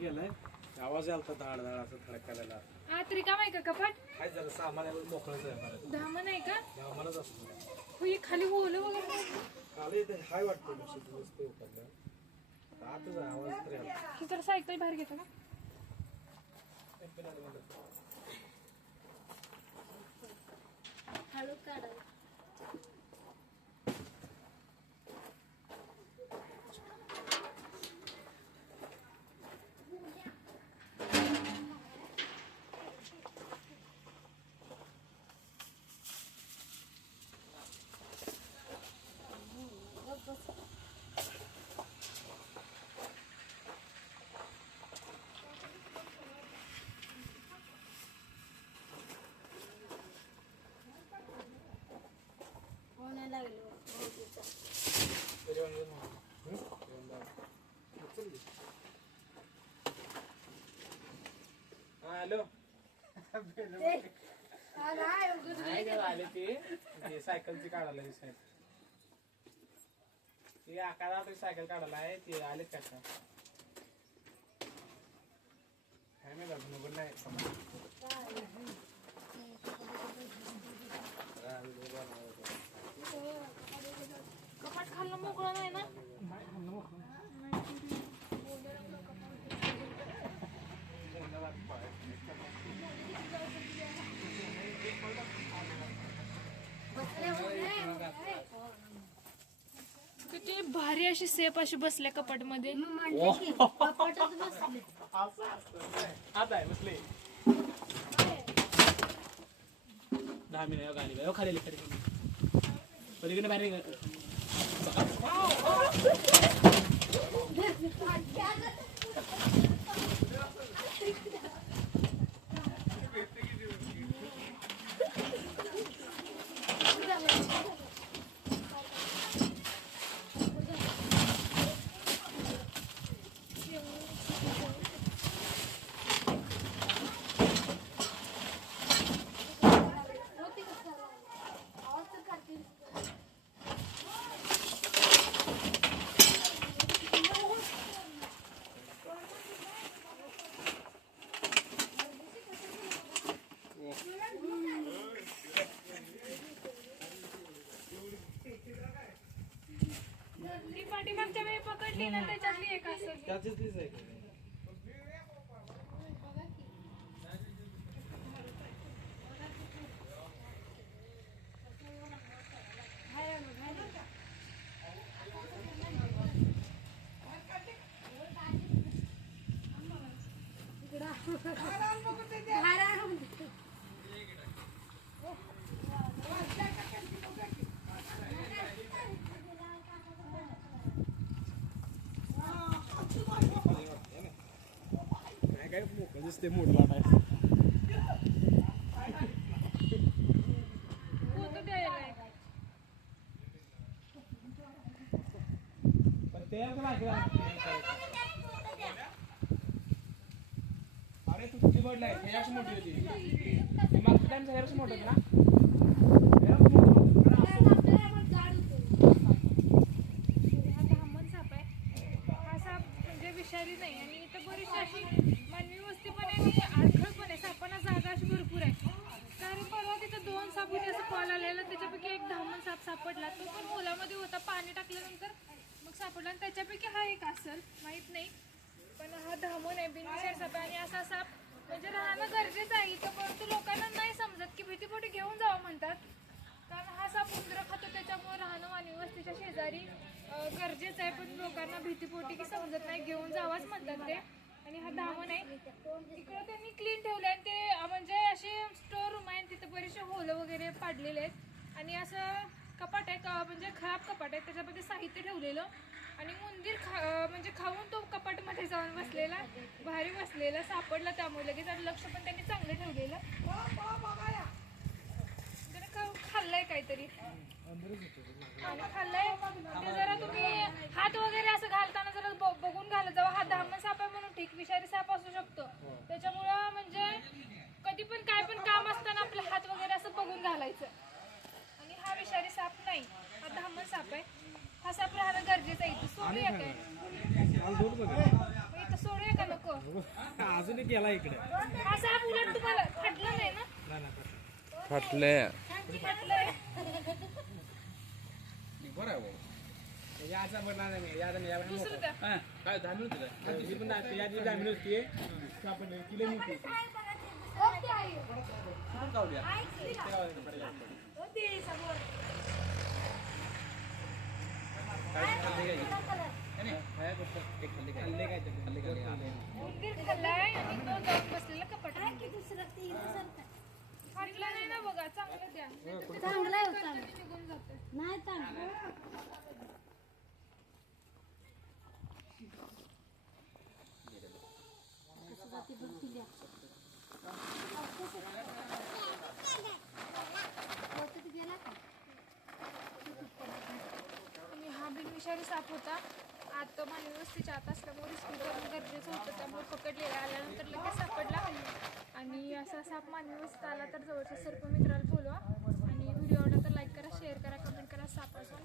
गेलाय? आवाज आलता धाड धाड असं धडकायला आत रिकाम आहे का कपाट? काय जरा सामान मोकळंच आहे धामण आहे का? आम्हालाच असतो. हो, खाली ओलं वगैरे इथे हाय वाटतं आतच आवाज तरी सायकल बाहेर घेतो ना. ഹലോ കട आलो. नाही काय आले ते ते सायकलची काढायला ही सायकल ती आकारा तरी सायकल काढायला आहे ते आलेत का आता? काय नाही अजून उघड नाही भारी अशी सेफ अशी बसल्या कपाटमध्ये आता आहे बसले. दहा मिनिट गाणी गाय खाली पलीकडे बाहेर घेतली ना त्याच्यातली एक असं. त्याचीच तीच आहे का? काय काय मोकळं दिसते मोड वाटायचं पोतं द्यायला आहे. पण ते पण ऐकलं. अरे तू तुझी बडला आहे ह्याची मोठी होती. मागच्या टाइमचा ह्याची मोठं ना ह्याला मोठं होतं. पण असं हा धामण साप आहे हा साप म्हणजे विषारी नाही आणि इथं बरीचशी अशी मानवी वस्ती पण आहे आणि आडखळ पण आहे सापांना जागा अशी भरपूर आहे कारण परवा तिथं दोन साप होते असं कॉल आलेला त्याच्यापैकी एक धामण साप सापडला तो पण ओलामध्ये होता पाणी टाकल्यानंतर मग सापडला. आणि त्याच्यापैकी हा एक असेल माहीत नाही. पण हा धामण आहे बिनविषारी साप आणि असा साप म्हणजे राहणं गरजेचं आहे इथं परंतु लोकांना नाही समजत की भीतीपोटी घेऊन जावं म्हणतात. कारण हा साप उंदरं खातो त्याच्यामुळे राहणं मानवी वस्तीच्या शेजारी गरजेचं आहे. पण लोकांना भीतीपोटी की समजत नाही घेऊन जावाच म्हणतात ते. आणि हा धामण आहे. इकडं त्यांनी क्लीन ठेवलं आहे ते म्हणजे असे स्टोर रूम आहे आणि बरेचसे होलं वगैरे पाडलेले आहेत. आणि असं म्हणजे खराब कपाट आहे त्याच्यामध्ये साहित्य ठेवलेलं. आणि मंदिर खा म्हणजे खाऊन तो कपाटमध्ये जाऊन बसलेला भारी बसलेला सापडला त्यामुळे लगेच. आणि लक्ष पण त्यांनी चांगलं ठेवलेलं. त्याने खाल्लंय काहीतरी. खाल्लंय. जरा तुम्ही हात वगैरे असं घालताना जरा ब- बघून घालत जावा हा धामण साप आहे म्हणून ठीक विषारी साप असू शकतो त्याच्यामुळं अजून गेला इकडे. साप उलट तुम्हाला फाटला बरं आहे. याचा बनणार नाही याचा नाही. हा, काय दहा मिनिट होतं तुझी पण याची दहा मिनिट होती. आपण किलो मिनिट होती. ओके आई कुठून काढूया? ते गावाला पडेल आपण. होती समोर काय खाल्ले काय? नाही, नाही, काय करतो? ते खाल्ले काय? खाल्ले काय ते? खाल्ले काय? खाल्ले. उंदीर खाल्लाय आणि तो जाऊन बसलेला कपाट फाटला नाही ना बघा चांगलं द्या. चांगला आहे होता निघून जाते. नाही चांगलं. कसं जाते बघ तिला. होतं ते गेला का? आणि हा बिनविषारी साप होता. आता मानवी वस्तीच्या आत असल्यामुळे रिस्क्यू करणं गरजेचं होतं त्यामुळे पकडलेला आल्यानंतर लगेच सापडला आणि असा साप मानवी वस्तीत आला तर जवळच्या सर्प मित्राला बोलवा. आणि व्हिडिओ आवडला तर लाईक करा शेअर करा कमेंट करा. सापाचा